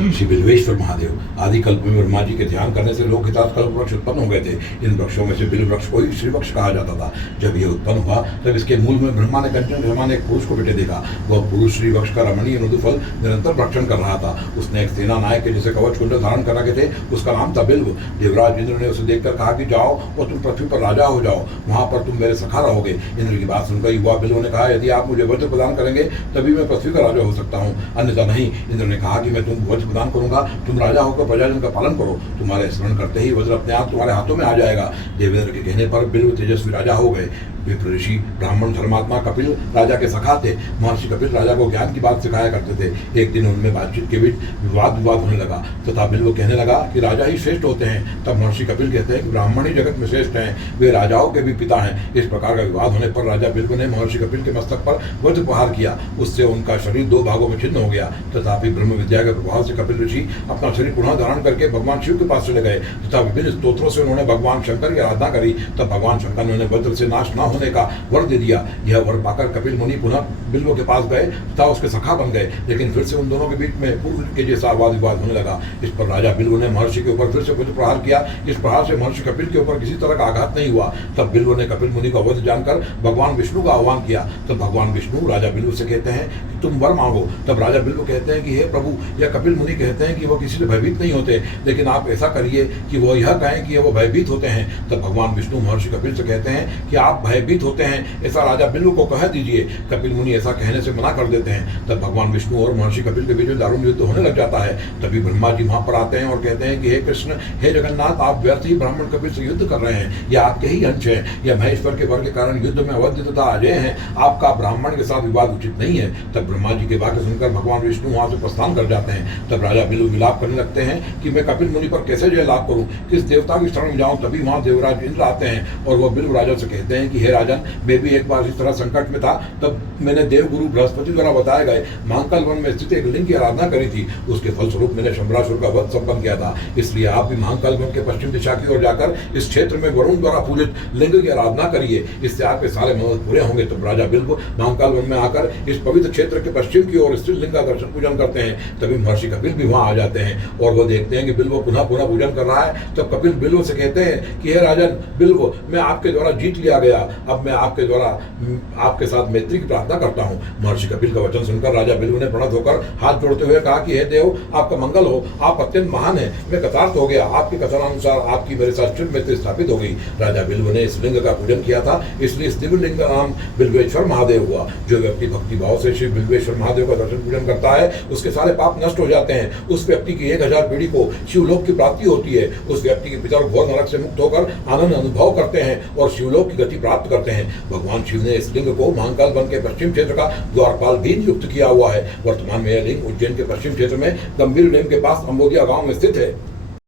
श्री बिल्वेश्वर महादेव। आदि कल्प में ब्रह्मा जी के ध्यान करने से लोक हितार्थ कल्प वृक्ष उत्पन्न हो गए थे। इन वृक्षों में से बिल वृक्ष को ही श्री वृक्ष कहा जाता था। जब यह उत्पन्न हुआ तब इसके मूल में ब्रह्मा ने कंचन ब्रह्मा ने एक पुरुष को बैठे देखा। वह पुरुष श्री वृक्ष का रमणीय मधुफल निरंतर भक्षण कर रहा था। उसने एक सेना नायक के जैसे कवच कुंडल धारण कर रखे थे, उसका नाम था बिल्व। देवराज इंद्र ने उसे देखकर कहा कि जाओ और तुम पृथ्वी पर राजा हो जाओ, वहां पर तुम मेरे सखा रहोगे। इंद्र की बात सुनकर युवा बिल्व ने कहा, यदि आप मुझे वज्र प्रदान करेंगे तभी मैं पृथ्वी का राजा हो सकता हूँ, अन्यथा नहीं। इंद्र ने कहा कि मैं तुमको वज्र प्रदान करूंगा, तुम राजा होकर प्रजाजन का पालन करो। तुम्हारे स्मरण करते ही वज्र अपने आप तुम्हारे हाथों में आ जाएगा। देवेंद्र के कहने पर बिल्व तेजस्वी राजा हो गए। विप्र ऋषि ब्राह्मण धर्मात्मा कपिल राजा के सखा थे। महर्षि कपिल राजा को ज्ञान की बात सिखाया करते थे। एक दिन उनमें बातचीत के बीच विवाद होने लगा तथा बिल्व कहने लगा कि राजा ही श्रेष्ठ होते हैं। तब महर्षि कपिल कहते हैं कि ब्राह्मण ही जगत में श्रेष्ठ हैं, वे राजाओं के भी पिता हैं। इस प्रकार का विवाद होने पर राजा बिल्व ने महर्षि कपिल के मस्तक पर वज्र प्रहार किया। उससे उनका शरीर दो भागों में छिन्न हो गया। तथापि ब्रह्म विद्या के प्रभाव से कपिल ऋषि अपना शरीर पुनः धारण करके भगवान शिव के पास चले गए तथा विभिन्न स्तोत्रों से उन्होंने भगवान शंकर की आराधना करी। तब भगवान शंकर ने उन्हें वज्र से नाश न होने का वर दे दिया। यह वर पाकर कपिल मुनि पुनः बिल्व के पास गए तथा उसके सखा बन गए। लेकिन फिर से उन दोनों के बीच में पूर्व के जैसा वाद विवाद होने लगा। इस पर राजा बिल्व ने महर्षि के ऊपर फिर से वज्र प्रहार किया। इस प्रहार से महर्षि कपिल के ऊपर किसी तरह का आघात नहीं हुआ। तब बिल्व ने कपिल मुनि का वध जानकर भगवान विष्णु का आह्वान किया। तब भगवान विष्णु राजा बिल्व से कहते हैं कि तुम वर मांगो। तब राजा बिल्व कहते हैं कि हे प्रभु, यह कपिल मुनि कहते हैं कि वह किसी से भयभीत नहीं होते, लेकिन आप ऐसा करिए कि वो यह कहें कि वो भयभीत होते हैं। तब भगवान विष्णु महर्षि कपिल से कहते हैं कि आप भयभीत होते हैं, ऐसा राजा बिल्व को कह दीजिए। कपिल मुनि ऐसा कहने से मना कर देते हैं। तब भगवान विष्णु और महर्षि कपिल के बीच में दारुण युद्ध होने लग जाता है। तभी ब्रह्मा जी वहां पर आते हैं और कहते हैं कि हे कृष्ण, हे जगन्नाथ, आप व्यर्थ ही ब्राह्मण कपिल से युद्ध कर रहे हैं। यह आपके ही अंश है। यह महेश्वर के वर के कारण युद्ध में अवध्य तथा अजय हैं। आपका ब्राह्मण के साथ विवाद उचित नहीं है। तब ब्रह्मा जी के वाक्य सुनकर भगवान विष्णु वहां से प्रस्थान कर जाते हैं। तब राजा बिल्व विलाप करने लगते हैं कि मैं कपिल मुनि पर कैसे जय लाभ करूं, किस देवता की शरण में जाऊं। तभी वहां देवराज इंद्र आते हैं और वह बिल्व राजा से कहते हैं कि हे राजन, मैं भी एक बार इस तरह संकट में था। तब मैंने देवगुरु बृहस्पति द्वारा बताए गए महाकाल वन में स्थित एक लिंग की आराधना करी थी। उसके फलस्वरूप मैंने शंबरासुर का वध संपन्न किया था। इसलिए आप भी महाकाल वन के पश्चिम दिशा की ओर जाकर इस क्षेत्र में वरुण द्वारा पूजित लिंग की आराधना करिए, इससे आपके सारे मनोरथ पूरे होंगे। तब राजा बिल्व महाकाल वन में आकर इस पवित्र क्षेत्र के पश्चिम की ओर स्थित लिंग का दर्शन पूजन करते हैं। तभी महर्षि कपिल भी वहां आ जाते हैं और वो देखते हैं कि बिल्व पुनः पूजन कर रहा है। तब कपिल बिल्व से कहते हैं कि हे राजन बिल्व, मैं आपके द्वारा जीत लिया गया। अब मैं आपके द्वारा आपके साथ मैत्री की प्रार्थना करता हूँ। महर्षि कपिल का वचन सुनकर राजा बिल्व ने प्रणत होकर हाथ जोड़ते हुए कहा कि हे देव, आपका मंगल हो, आप अत्यंत महान है। मैं कृतार्थ हो गया। आपके कथनानुसार आपकी मेरे साथ चिर मैत्री स्थापित हो गई। राजा बिल्व ने इस लिंग का पूजन किया था, इसलिए इस दिव्य लिंग का नाम बिल्वेश्वर महादेव हुआ। जो व्यक्ति भक्ति भाव से श्री बिल्वेश्वर महादेव का दर्शन पूजन करता है, उसके सारे पाप नष्ट हो जाते हैं। उस व्यक्ति की 1000 पीढ़ी को शिवलोक की प्राप्ति होती है। उस व्यक्ति के पितर घोर नरक से मुक्त होकर आनंद अनुभव करते हैं और शिवलोक की गति प्राप्त करते हैं। भगवान शिव ने इस लिंग को महाकाल वन के पश्चिम क्षेत्र का द्वारपाल भी नियुक्त किया हुआ है। वर्तमान में यह लिंग उज्जैन के पश्चिम क्षेत्र में गंभीर डैम के पास अंबोदिया गांव में स्थित है।